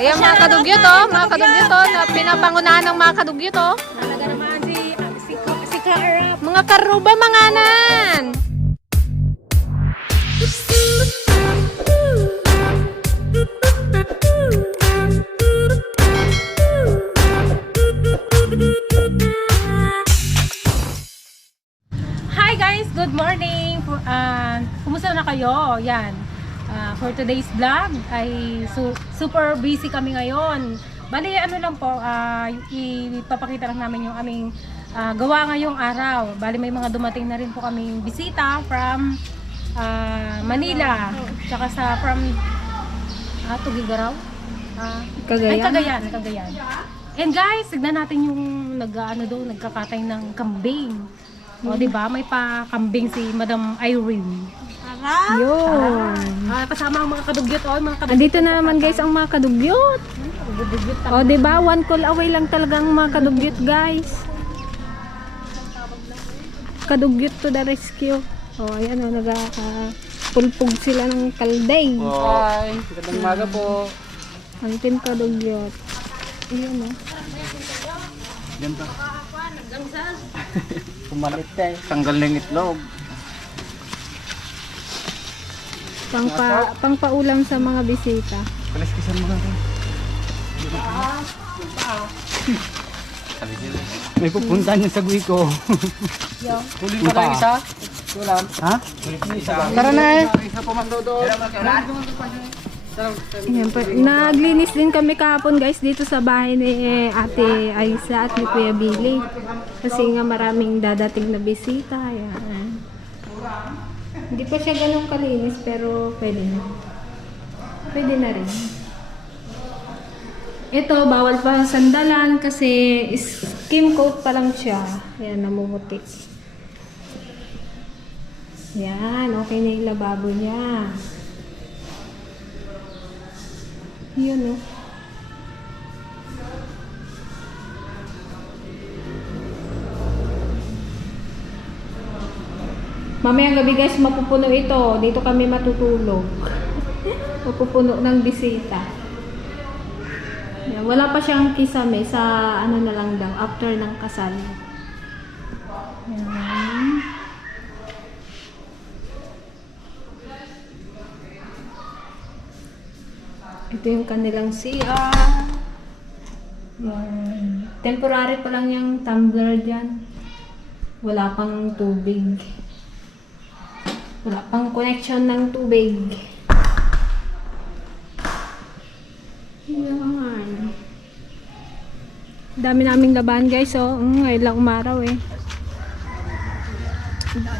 Ayan mga kadugyot oh, mga kadugyot oh, na pinapangunahan ng mga kadugyot oh. Talaga naman si Kaarap. Mga karuba manganan. Hi guys, good morning. Kumusta na kayo? Yan. For today's vlog ay super busy kami ngayon. Bali ano lang po, ipapakita lang namin yung aming gawa ngayong araw. Bali may mga dumating na rin po kaming bisita from Manila. Tsaka from Tugigaraw. Cagayan. Cagayan. And guys, tignan natin yung nagkakatay ng kambing. O, di ba? May pa-kambing si Madam Irene. Yun. Kasama ang mga kadugyot. O, mga kadugyot. Andito na naman guys ang mga kadugyot. O, di ba? One call away lang talaga ang mga kadugyot guys. Kadugyot to the rescue. O, ayan o, nagkakapulpog sila ng kalday. Hi, magandang umaga po. Ang team kadugyot. Ayan o. Ganda. Pumalit ka eh. Tanggal na yung itlog. Pangpaulam sa mga bisita. Kaliskisan mo natin. May pupunta niya sa guwi ko. Kuling pa lang isa. Kulang. Ha? Tara na eh. Isa po mandodo. Ayan, naglinis din kami kahapon guys dito sa bahay ni Ate Aisa at ni Kuya Billy. Kasi nga maraming dadating na bisita. Ayan. Hindi pa siya ganun kalinis pero pwede na. Pwede na rin. Ito, bawal pa sandalan kasi skim coat pa lang siya. Ayan, namumuti. Ayan, okay na yung lababo niya. Yun o. Mamayang gabi guys, mapupuno ito. Dito kami matutulog. Mapupuno ng bisita. Yan, wala pa siyang kisame sa ano na lang daw, after ng kasal. Yan. Ito yung kanilang CR. Yan. Temporary pa lang yung tumbler dyan. Wala pang tubig. Wala pang connection ng tubig. Yan. Dami naming laban guys. Oh. Ngayon lang umaraw eh.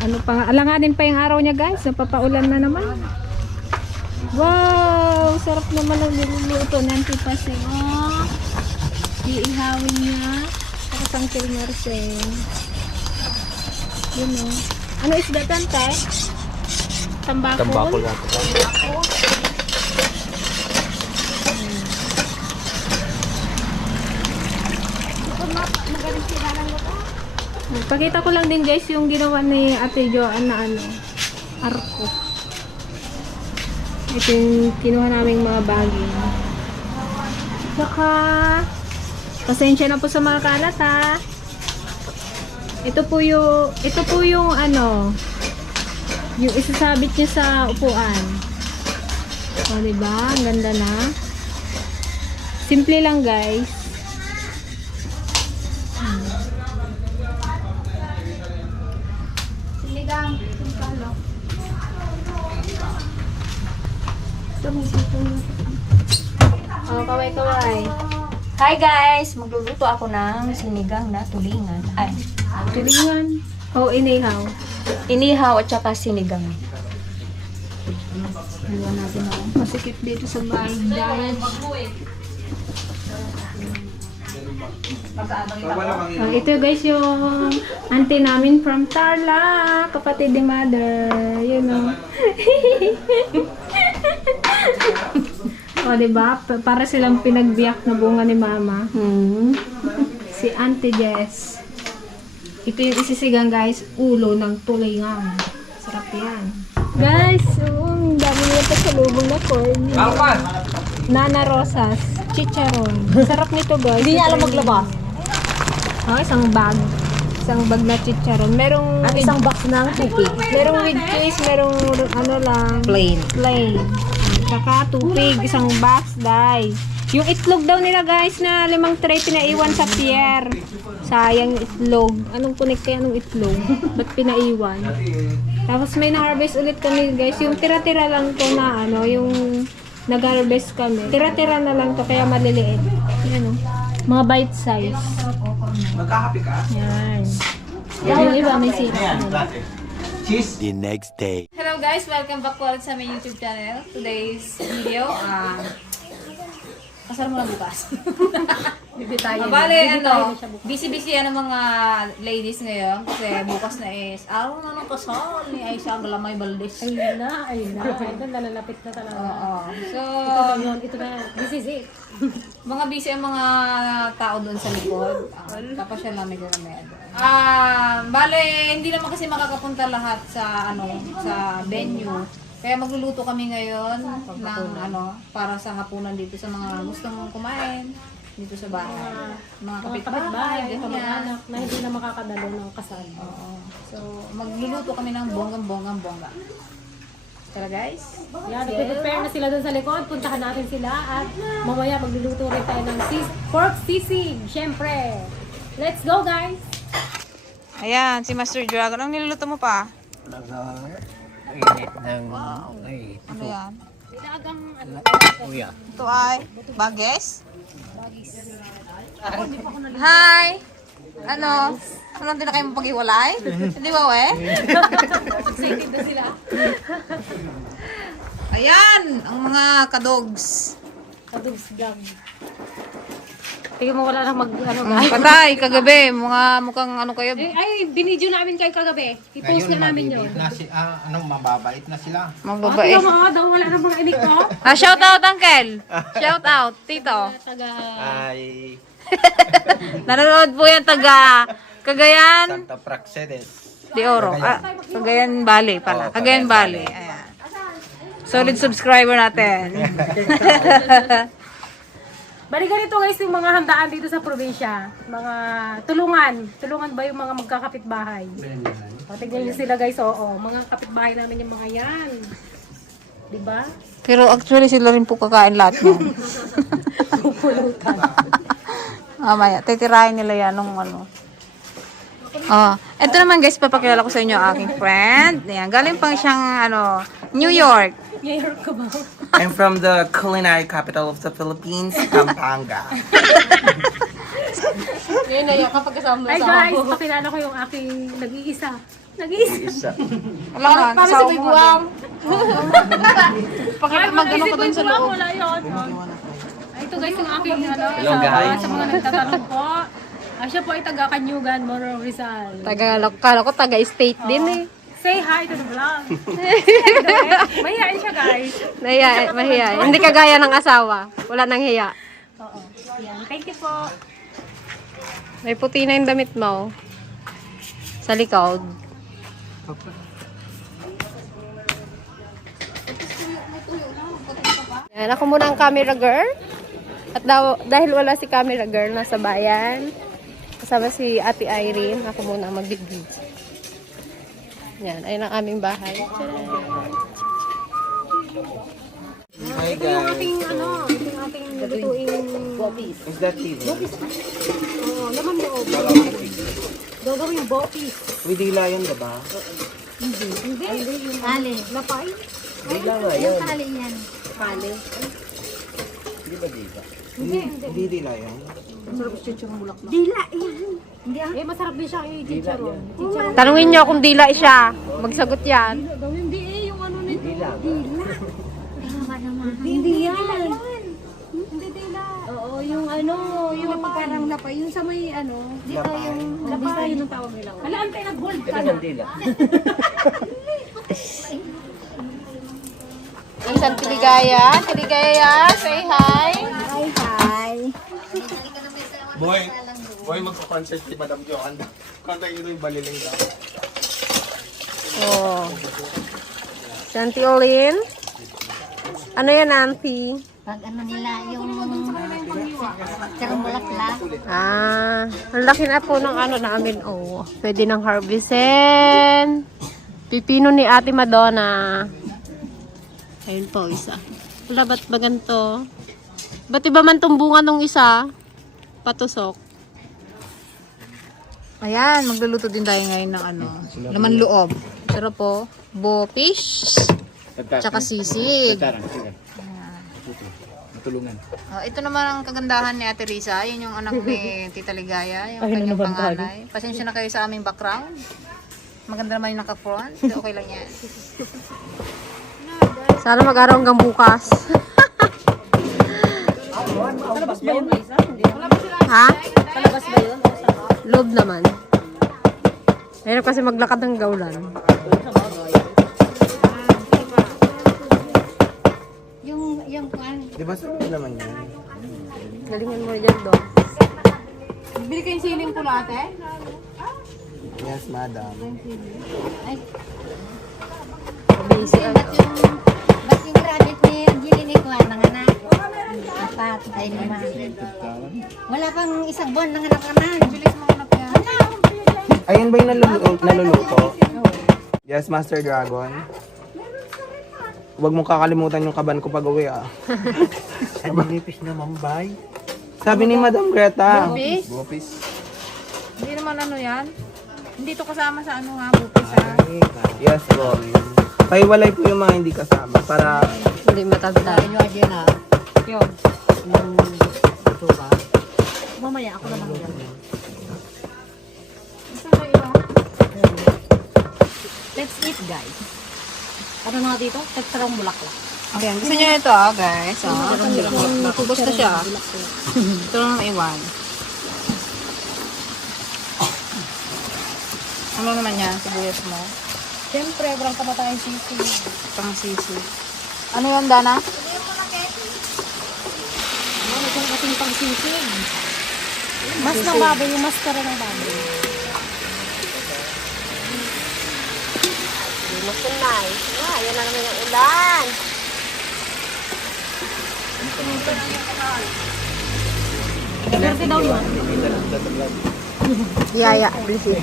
Ano pa, alanganin pa yung araw niya guys. Napapaulan na naman. Wow! Sarap naman ang niluluto ng tipasing. Oh! Iihawin niya. Tapos ang kilmerseng. Yun o. Ano isda tan, tay? Tambakol? Tambakol lang. Tambakol. Pakita ko lang din guys yung ginawa ni Ate Joanne na ano, arko. Ito yung kinuha naming mga bagay. Saka, pasensya na po sa mga kalat ha. Ito po yung ano, yung isasabit niya sa upuan. O, diba? Ang ganda na. Simple lang guys. Sinigang. Oh, kaway-kaway. Hi guys! Magluluto ako ng sinigang na tulingan. Ay, Tulingan. Oh, inihaw. inihaw at saka sinigang. Iwan natin ako. Masikip dito sa bahay. Ito guys yung auntie namin from Tarlac. Kapatid ni mother. Yun o. O, diba? Para silang pinagbiyak na bunga ni mama. Si Auntie Jess. Ito yung isisigang guys. Ulo ng tulingan. Sarap yan. Guys, ang dami nila pa sa lubong na corn. Nana Rosas. chicharon. Sarap nito guys. Hindi niya alam maglaba. Isang bag. Isang bag na chicharon. Merong At isang box ng tupig. merong with cheese, merong ano lang. Plain. Plain. Tsaka tupig, isang box, guys. Yung itlog daw nila guys na 5 tray pinaiwan sa pier. Sayang yung itlog. Anong kunik kaya nung itlog? Ba't pinaiwan? Tapos may na-harvest ulit kami guys. Yung tira-tira lang to na ano, yung nag-harvest kami. Tira-tira na lang to kaya maliliit. Yan o. Mga bite size. Magkakapi ka? Yan. Yung iba may sira. Cheese? The next day. Hello guys! Welcome back po ulit sa aming YouTube channel. Today's video, kasal mo na bukas. Bale, ano, busy-busy yan ang mga ladies ngayon kasi bukas na is araw na ng kasal ni Aisha Galamay Valdez. Ayun na. Ito nalalapit na talaga. Oo. So, Ito na. This is it. mga busy ang mga tao doon sa likod. Papasyal namin ko kami. Bale, hindi naman kasi makakapunta lahat sa ano, sa venue. Kaya magluluto kami ngayon ng ano, para sa hapunan dito sa mga gustong kumain dito sa bahay. Mga kapitbahay, ganyan. kamag-anak na hindi na makakadalo ng kasal. Oo. So, magluluto kami ng bonggang-bongga. Tara guys. Yan, prepare na sila doon sa likod. Puntahan natin sila at mamaya magluluto rin tayo ng pork sisig. Syempre. Let's go guys! Ayan, si Master Dragon. Ang niluluto mo pa? Init ng... Ay, Ano yan? kuya. Ito ay bages? Hi! Ano? Ano din na kayo mapag-iwalay? Hindi ba, we? Excited na sila. Ayan! Ang mga kadogs. Kadugs vlog. Tingnan mo wala nang ano guys. Patay, kagabi. Mga mukhang ano kayo. Ay, binidyo namin kayo kagabi. I-post na namin yun. Mababait na sila. Magbabait. Tingnan mo, daw wala nang mga inik ko. Shout out, Uncle! Shout out, Tito. Taga... Ay, Nanonood po yan taga Cagayan Santa Praxedes. de Oro. Cagayan Valley pala. Cagayan Valley. Ayan. Solid subscriber natin. Bali ganito guys yung mga handaan dito sa probinsya. Mga tulungan. Tulungan ba yung mga magkakapitbahay? O, tignan nyo sila guys, oo. Mga kapitbahay namin yung mga yan. Diba? Pero actually sila rin po kakain lahat nun. Pupulutan. Mamaya, titirahin nila yan nung ano. Ito naman guys, papakilala ko sa inyo ang aking friend. Ayan, galing pang siyang ano, New York. Ngayon ko ba? I'm from the culinary capital of the Philippines, Pampanga. Ay guys, pakilala ko yung aking nag-iisa. Nag-iisa. Wala nga, kasama mo buwang. Mag-ano ko dun sa loob. Wala yun. Ay, ito guys yung aking ano, sa mga nagtatanong po. Siya po ay taga Kanyugan, Morong Rizal. Kala ko taga-state din eh. Say hi to the vlog. Mahihain siya guys. Mahiya. Hindi kagaya ng asawa. Wala nang hiya. Oo. Yan. Thank you po. May puti na yung damit mo. Sa likod. Yan, ako muna ang camera girl. At dahil wala si camera girl nasa bayan, kasama si Ate Irene, ako muna ang magbibig. Yan, ayun ang aming bahay. Hi Ito yung guys. ating ano, ito yung ating lutuing Is that TV? laman loob. Gagawin bopis. May dila yun, diba? Hindi. Tali. Lapay? Dila nga yun. Tali yan. Tali. Hindi ba dila? Hindi dila yun. Eh, masarap din siya i-chicharon. Chicharon. Tanungin niyo kung dila siya. Magsagot yan. Hindi eh, yung ano nito. Dila. Hindi yan. Hindi dila. Oo, yung ano, yung parang lapay. Yung sa may ano, dito yung lapay. Yun ang tawag nila. Hala, antay na gold ka na. Dila. Isang Tiligaya. Tiligaya, say hi. Boy, magpa-concert si Madam Joan. Kanta ito yung baliling daw. Oh. Santi Olin. Ano yan, Auntie? Pag ano nila, yung karambulaklak. Ah, ang laki na po ng ano namin. Oh, pwede nang harvestin. Pipino ni Ate Madonna. Ayun po, isa. Wala, ba't ba ganito? Ba't iba man tong bunga nung isa? Patusok. Ayan, magluluto din tayo ngayon ng ano, laman loob. Pero po, bofish, tsaka sisig. Matulungan. Oh, ito naman ang kagandahan ni Ate Risa. Yun yung anak ni Tita Ligaya, yung kanyang panganay. Pasensya na kayo sa aming background. Maganda naman yung naka-front. Okay lang yan. Sana mag-araw hanggang bukas. Ha? Palabas ba yun? Loob naman. Mahirap kasi maglakad ng gaulan. Yung kuan. Di ba sabi naman yan? Galingan mo dyan doon. Bili kayong siling pula, ate? Yes, madam. Busy ang Ba't yung graduate ni Angelina kuan, nanganak? Apat, ay lima. Wala pang isang buwan, nanganak ka na. Bilis mo anak yan. Ayun ba yung naluluto? Yes, Master Dragon. Huwag mong kakalimutan yung kaban ko pag uwi ah. Ang nipis na mambay. Sabi ni Madam Greta. Bupis? Hindi naman ano yan. Hindi to kasama sa ano nga, bupis ha. Yes po. Paiwalay po yung mga hindi kasama para Hindi matanda. Yun. Ito ba? Mamaya ako naman yan. Let's eat, guys. Ano na dito? Teksturang bulaklak. Ayan, gusto niyo ito guys. Kubos na siya. Ito lang maiwan. Ano naman yan? Sibuyas mo. Siyempre, walang kamatayang sisi. Pang sisi. Ano yun, Dana? Ano kung ating pang sisi? Mas ng baboy, yung mas tara ng baboy. Looks so nice. Yan na naman yung ulan. Verde daw yun. Yaya, busy.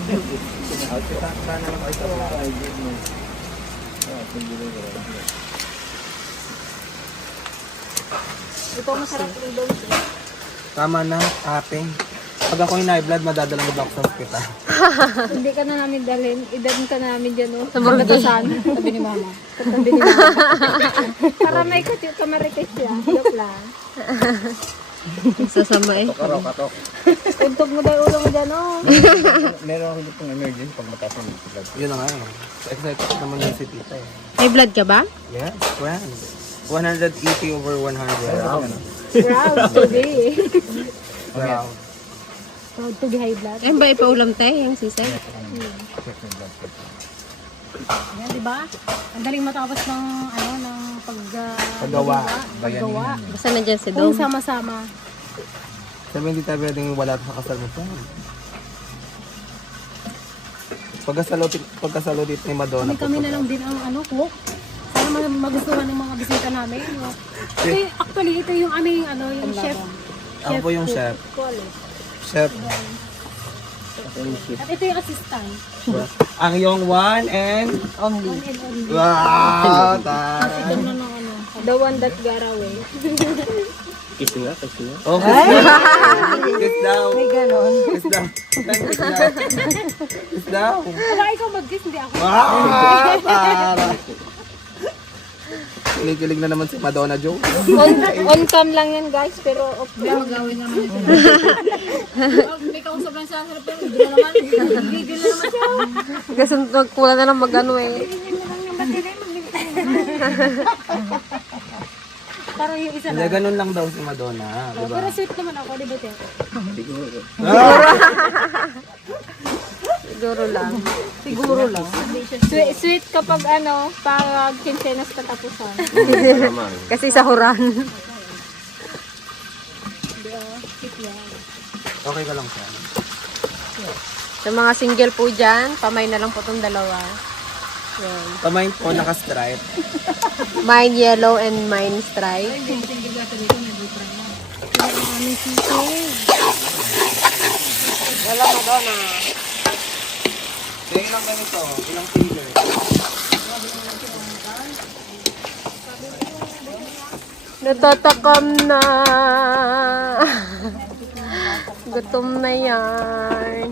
Ito masarap rin daw siya. tama na, ate. Pag ako yung high blood, madadala mo ba ako sa hospital? Hindi ka na namin dalhin. Idalhin ka na namin dyan, oh. Sa morgue. Sabi ni mama. Sabi ni mama. Para may kamarites siya. Joke lang. Sasama eh. Katok. Untog mo daw yung ulo mo dyan, oh. Meron ako ditong emergency pag mataas ang blood. Yun na nga eh. So, excited naman yung si tita eh. May blood ka ba? Yes, friend. 180 over 100. Proud to be. Wow. Proud to be high blood. Ayun ba ipaulam tayo yung sisay? Yan, di ba? Ang daling matapos ng, ano, ng Paggawa. Paggawa. Basta nandiyan si Kung Dom. sama-sama. Sabi hindi tayo pwedeng wala sa kasal mo. Pagkasalutit ni Madonna. Kami na lang din ang ano, cook. Sana magustuhan ng mga bisita namin. No? Ito, actually, ito yung aming, ano, yung chef. Ako po yung chef. Kulit. Chef. At ito yung assistant. Ang yung one and... Only. One and only. Wow! Ito na ng ano. The one that got away. Kasi nga. Okay. Kiss down. May ganon. Kiss down. Kiss down. Kiss down. Wala ikaw mag-kiss, hindi ako. Wow! Para. Kinikilig na naman si Madonna Joe. On cam lang yan guys, pero off cam. May kausap lang sa sarap pero hindi na naman. Gigil na naman siya. Kasi kulang na lang mag-ano eh. Parang yung isa Hindi, lang. ganun lang daw si Madonna. Di ba? Pero sweet naman ako, di ba, Te? Siguro lang. Siguro lang. Sweet kapag ano, pag kinsenas katapusan. Kasi sahuran. Okay ka lang siya. Sa mga single po dyan, pamay na lang po itong dalawa. Kamay po, naka-stripe. Mine yellow and mine stripe. Kaya ilang ganito, ilang finger. Natatakam na. Gutom na yan.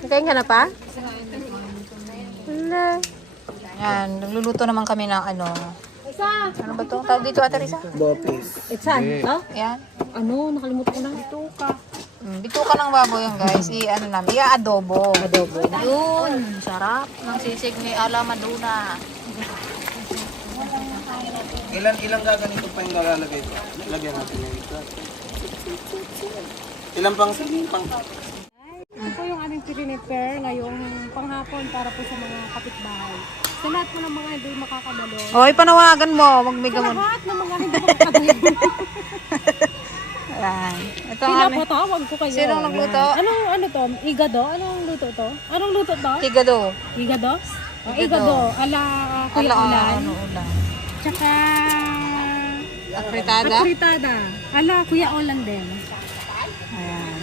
Nakain ka na pa? Wala. Yan, nagluluto naman kami ng ano. Ano ba to? Tawag dito, Ate Risa? Bopis. Saan? To? Yan. Ano? Nakalimutan ko na. Ito ka. Bituka ng baboy yan, guys. I-ano namin, i-adobo. Adobo. Yun, sarap. Ng sisig ni Ala Maduna. Ilang gaganito pa yung lalagay ko? Lagyan natin yung ito. Ilang pang Ito po yung aming prepare ngayong panghapon para po sa mga kapitbahay. Sa lahat po ng mga hindi makakabalo. O, ipanawagan mo. Magbiga mo. Lahat ng mga hindi makakabalo. Ayan. Ito ang Sila aming po tawag ko kayo. Sinong nagluto? Ano to? Igado? Anong luto to? Anong luto to? higado. Igado? O, Igado. igado. Ala Kuya Ala, Ulan. ano ulan. Tsaka Afritada. Afritada. Ala Kuya Ulan din. Ayan.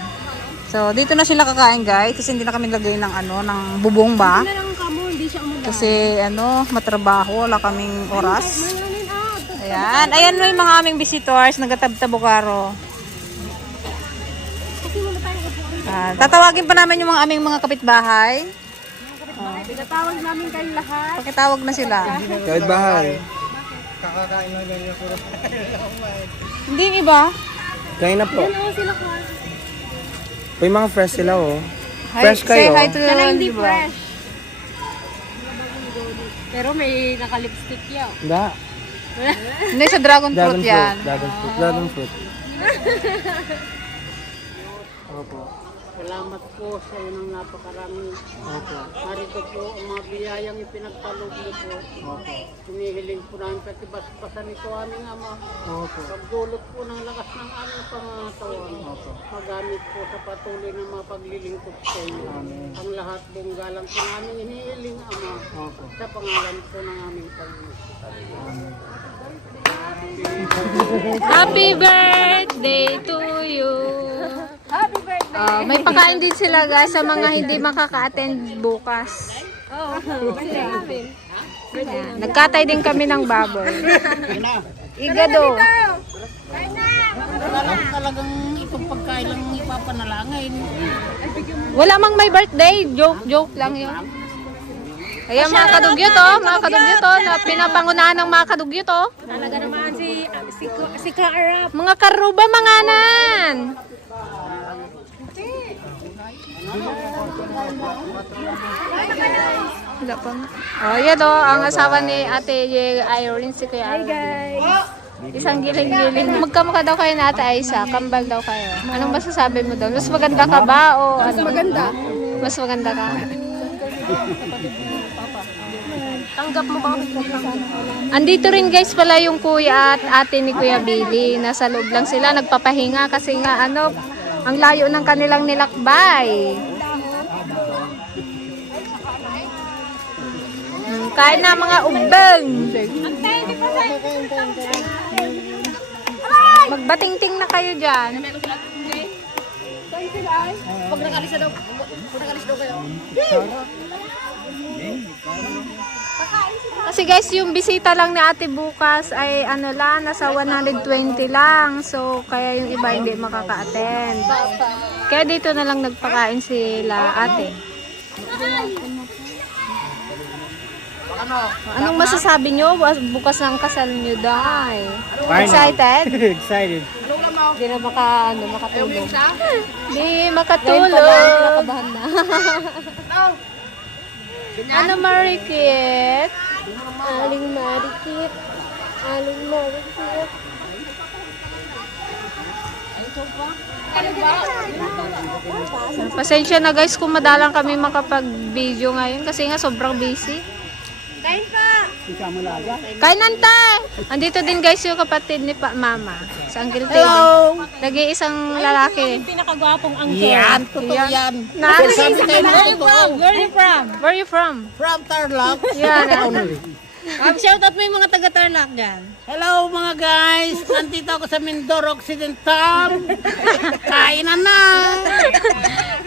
So, dito na sila kakain, guys. Kasi hindi na kami lagay ng ano, ng bubong ba? Ano lang kamo, hindi siya umulan. Kasi ano, matrabaho, wala kaming oras. Mayanin Ayan. Ayan mo yung mga aming visitors, nagatab-tabukaro. Tatawagin pa namin yung mga aming mga kapitbahay. Pinatawag namin kayong lahat. Pakitawag na sila. kahit bahay. Hindi yung iba. Kaya na po. Oo, sila ko. May mga fresh sila oh. Hi, Fresh say kayo. hi to Sana hindi diba? fresh. Pero may naka-lipstick yan. Da. Hindi sa dragon Dragon fruit fruit. yan. Dragon fruit. Dragon fruit. Salamat po sa inong napakarami. Narito po ang mga biyayang ipinagkaloob niyo po. Hinihiling po namin katibas-basan nito aming Ama. Pagdulot po ng lakas ng aming pangatawan. Magamit po sa patuloy na mga paglilingkod sa inyo. Ang lahat pong galang po namin hinihiling Ama. Sa pangalan po ng aming Panginoon. Happy birthday to you. Happy birthday! May pakain din sila guys sa mga hindi makaka-attend bukas. Ayan, nagkatay din kami ng baboy. Igado. Talagang itong pagkain lang ipapanalangin. Wala mang may birthday. Joke lang yun. Ayan mga kadugyo to. Mga kadugyo to. Na pinapangunahan ng mga kadugyo to. Talaga naman si Kaarap. Mga karuba manganan. Wala pa nga. Oh, yan o. Ang asawa ni Ate Irene, si Kuya Irene. Guys. Isang giling-giling. Magkamukha daw kayo na Ate Aisa. Kambal daw kayo. Anong masasabi mo doon? Mas maganda ka ba? O ano? Mas maganda. Mas maganda ka. Tanggap mo ba? Andito rin guys pala yung kuya at ate ni Kuya Billy. Nasa loob lang sila. Nagpapahinga kasi nga ano, ang layo ng kanilang nilakbay. Kain na mga ubeng. Magbatingting na kayo dyan. Kasi guys, yung bisita lang ni ate bukas ay ano lang, nasa 120 lang. So, kaya yung iba hindi makaka-attend. Kaya dito na lang nagpakain sila ate. Anong masasabi nyo? Bukas ng kasal nyo dahil. Excited? Excited. Hindi na makatulog. Hindi makatulog. Nakabahan na. Ano Marikit? Aling Marikit. Aling Marikit. Pasensya na guys kung madalang kami makapag-video ngayon kasi nga sobrang busy. Kain pa! Kainante! Andito din guys yung kapatid ni Mama. Sa Uncle Teddy. Hello! Nag-iisang lalaki. Pinakagwapong angkel. Yan, totoo yan. Nag-iisang Where you from? Where are you from? Where are you from? From Tarlac. Yan. Shout out mo yung mga taga-Tarlac dyan. Hello mga guys! Nandito ako sa Mindoro Occidental. Kainan na!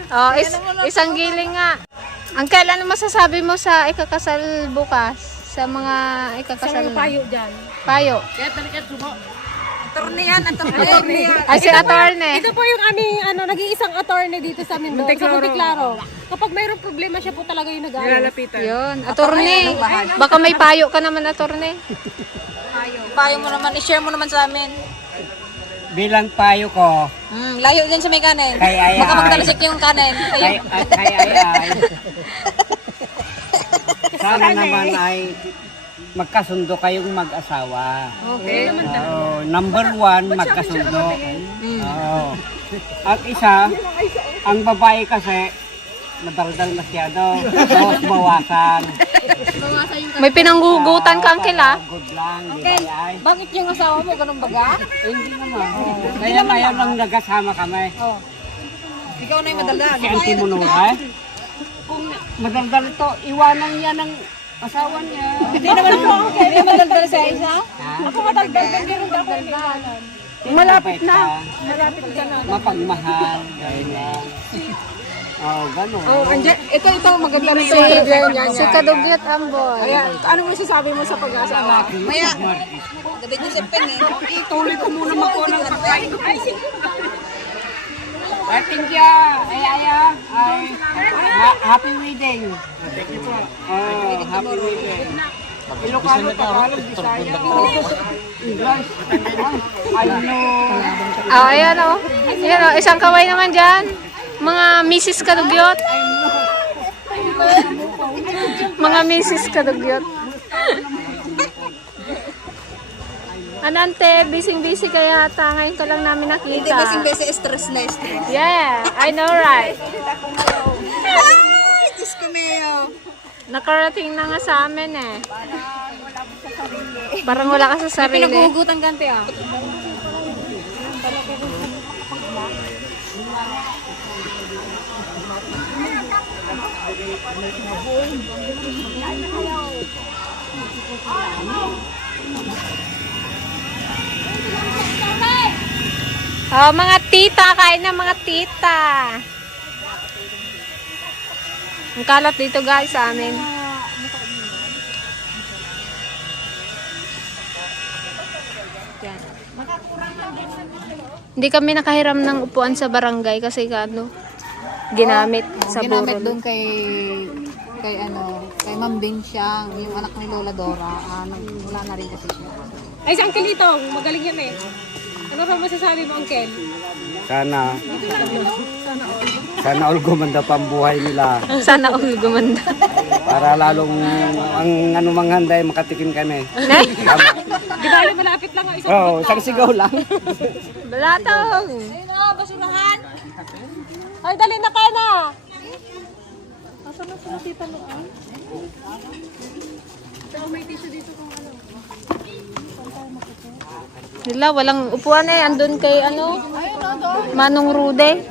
Oh, isang giling nga. Uncle, ano masasabi mo sa ikakasal bukas? Sa mga ikakasal na? Payo dyan. Payo. Kaya talaga sumo. Ay, si attorney. Ito po yung aming nag-iisang attorney dito sa Mindoro, sa Monteklaro. Kapag mayroong problema, siya po talaga yung nag-aayos. Yun, attorney. Baka may payo ka naman, attorney. Payo mo naman, i-share mo naman sa amin. Bilang payo ko, Layo dyan sa may kanin. Kay ay Baka magtalasik yung kanin. ay. Sana naman ay magkasundo kayong mag-asawa. Okay. Number 1, magkasundo. Oo. At isa, ang babae kasi, madaldal masyado. Bawasan. May pinanggugutan ka, uncle, ah. Good lang, di ba ay? Bakit yung asawa mo ganun baga? Hindi naman. Kaya ngayon lang nagasama kami. Ikaw na yung madaldal. Si Auntie Monora. Kung madaldal ito, iwanan niya ng asawa niya. Hindi naman ako. Hindi madaldal sa isa. Ako madaldal, pero hindi ako iniwanan. Malapit na. Mapagmahal. Ganyan. Oo, gano'n. Ito maganda rin. Si Kadugyot Amboy. Ano mo sasabi mo sa pag-asawa? Maya. Gabi niyo si Pen eh. Ituloy ko muna magko ng pagkain. I think happy wedding. Thank you po. Happy wedding. Ilocano, Tagalog, Bisaya. English. I know. Oh, ayan, oh. Ayan, oh. Isang kaway naman dyan. Mga Mrs. Kadugyot. Mga Mrs. Kadugyot. Anante, busy-busy kaya yata. Ngayon ko lang namin nakita. Hindi kasing stress na stress. Yeah, I know, right? Ay, Diyos ko mayo. Nakarating na nga sa amin eh. Parang wala ka sa sarili. Pinagugutan ganti ah. Oh, mga tita, kain na mga tita. Ang kalat dito guys sa amin. Yan. Hindi kami nakahiram ng upuan sa barangay kasi ginamit sa Ginamit burol. doon kay Ma'am Bing Siang, yung anak ni Lola Dora. Wala na rin kasi siya. Ay, si Uncle Itong, magaling yan eh. Ano pa masasabi mo, Uncle? Sana all gumanda pa ang buhay nila. Sana all gumanda. Para lalong ang anumang handa ay makatikim kami. Di ba, malapit lang ang isang Oo, sagsigaw lang. Balatong. Ayun na, basurahan. Ay, dali na kayo na! Nila, walang upuan eh. Andun kay Manong Rude.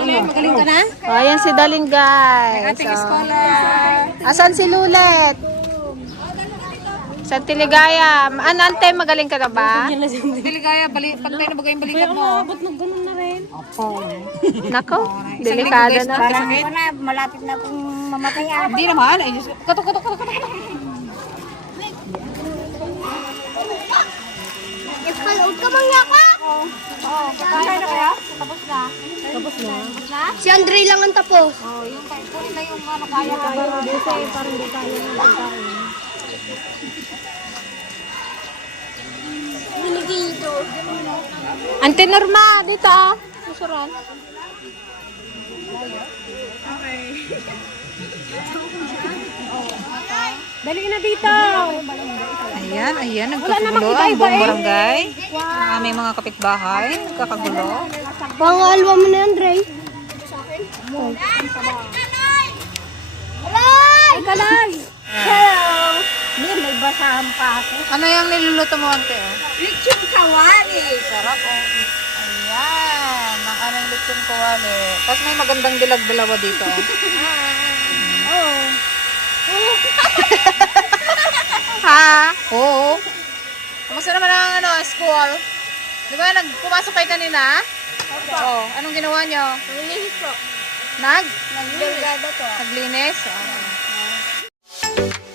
Magaling ka na? O, ayan si Dalin guys. Asan si Lulet? Sa Tiligaya. Anante, magaling ka na ba? Delikaya, pantay na bagay yung balikat mo. Ba't nagganon na rin? Nako, delikado na. Malapit na akong mamatay ah. Hindi naman. Ay, Diyos. Katok. Huwag ka bang yaka? Kaya na kaya? Si Andre lang ang tapos. Yung kunin na yung kaya. Parang di tayo nagkain. Binigito. Ante Norma, dito ah. Susuran. Dali na dito! Ayan, nagkagulo ang buong barangay. Ang aming mga kapitbahay, nagkakagulo. Pangalwa mo na yan, Dre. Ay, kalay! Hello! basahan pa ako. Ano yung niluluto mo, ante? Oh? Lechon kawali. Sarap, oh. Ayan. Ang anong lechon kawali. Tapos may magandang dilag-dalawa dito. Oh. Ha? Oo. Kamusta naman ang school? Di ba pumasok kayo kanina? Oo. Anong ginawa nyo? Naglinis po. Nag? Nagdelgado po. Naglinis? Oo.